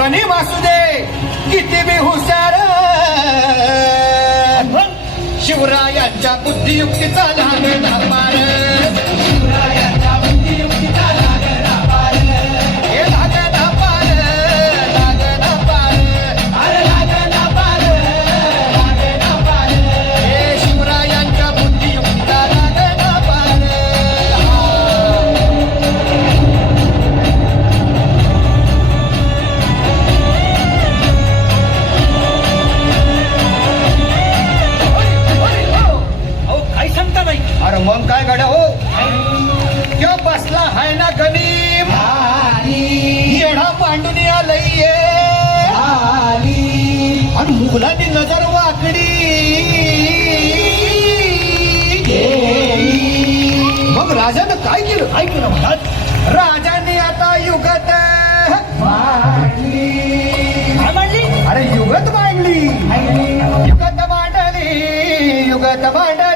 गणी वासू दे किती बी हुशार, शिवरायांच्या बुद्धियुक्तीचा लागला पार, शिवरायांच्या बुद्धियुक्तीचा लागला पार, हे लागला पार, लागला पार, अरे लागला पार, लागला पार, हे शिवरायांच्या बुद्धियुक्तीचा लागला पार. काय सांगता बाई? अरे मग काय गड्या हो, क्या बसला हाय ना गणिम, येडा मांडून आलंय आणि मुघलांनी नजर वाकडी, मग राजानं काय केलं? काय केलं महाराज? राजाने आता युगत काय मांडली? अरे युगत मांडली, युगत मांडली, युगत मांडली.